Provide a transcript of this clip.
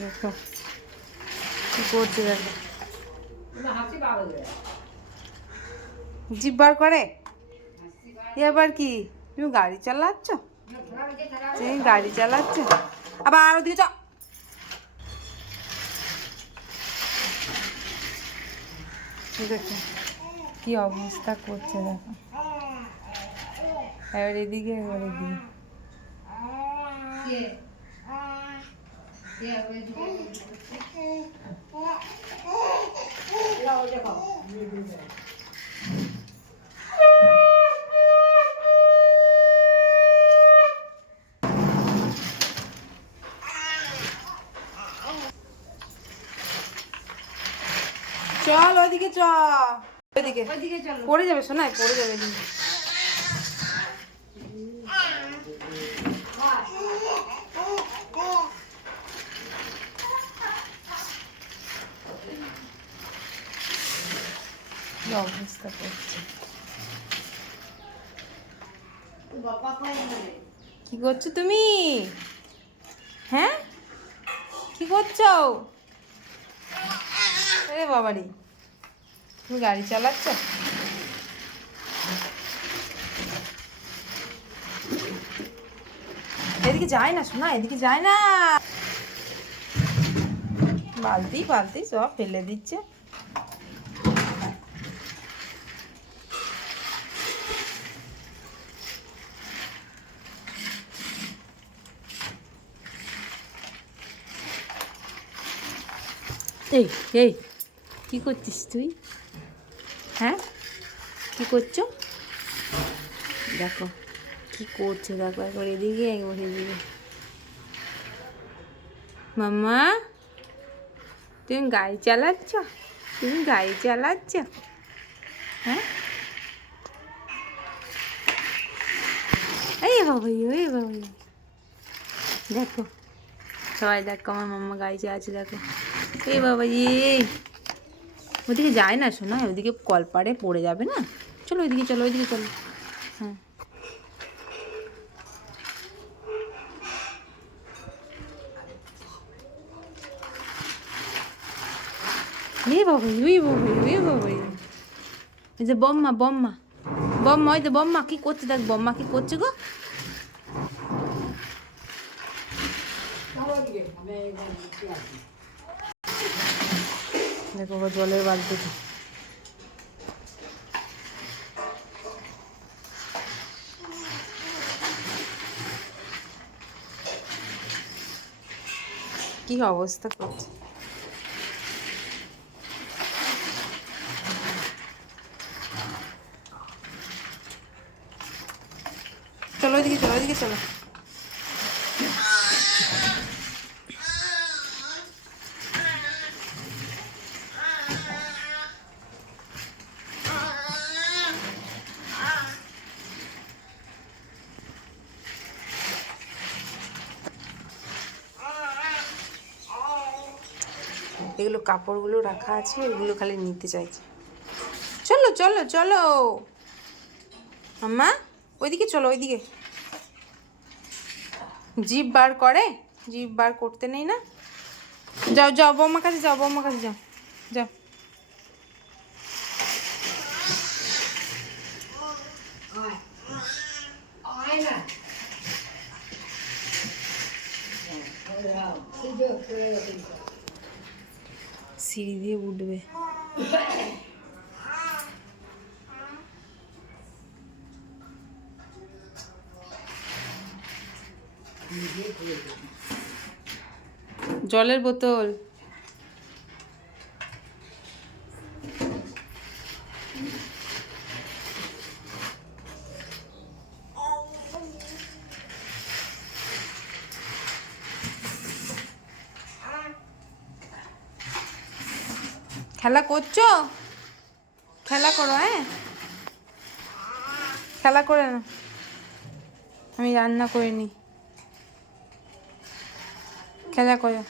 দেখো কি করছে দেখো। জিভ বার করে। এবার কি? তুমি গাড়ি চালাচ্ছ? তুমি গাড়ি চালাচ্ছ? আবার ওদিকে চ। দেখো কি অবস্থা করছে দেখো। এবার এদিকে এবার এদিকে। চল ওইদিকে চ। ওইদিকে। পড়ে যাবে শোনায় পড়ে যাবে। কি করছ তুমি? হ্যাঁ? কি করছ? আরে বাবারি, তুমি গাড়ি চালাচ্ছ? এদিকে যায় না শোনা এদিকে যায় না। বালতি বালতি সব ফেলে দিচ্ছে। এই এই, কি করছিস তুই? হ্যাঁ? কি করছ? দেখো, কি করছে দেখো, একবার এদিকে একবার এদিকে। মাম্মা, তুমি গাড়ি চালাচ্ছ? তুমি গাড়ি চালাচ্ছ? হ্যাঁ? এই বাবাই ওই বাবাই দেখো, সবাই দেখো, আমার মাম্মা গাড়ি চালাচ্ছে, দেখো। এই বাবা এই ওদিকে যায় না শোনা ওদিকে কলপাড়ে পড়ে যাবে না। চলো ওইদিকে চলো ওইদিকে, চলো। হ্যাঁ। এ বাবা ওই বাবা ওই বাবা। এই যে বম্মা বম্মা। বম্মা, ওই যে বম্মা, কি করছে দেখ, বম্মা কি করছে গো? দেখো জলের বালতিতে কি অবস্থা করছে? চলো ওইদিকে চলো ওইদিকে চলো। এগুলো কাপড়গুলো রাখা আছে, ওগুলো খালি নিতে চাইছে। চলো চলো চলো। আম্মা, ওইদিকে চলো, ওইদিকে। জিপ বার করে, জিপ বার করতে নেই না? যাও যাও, বৌমার কাছে যাও, বৌমার কাছে যাও যাও। সিঁড়ি দিয়ে উঠবে। জলের বোতল। খেলা করছ? খেলা করো হ্যাঁ? খেলা করে না আমি রান্না করিনি। খেলা করো।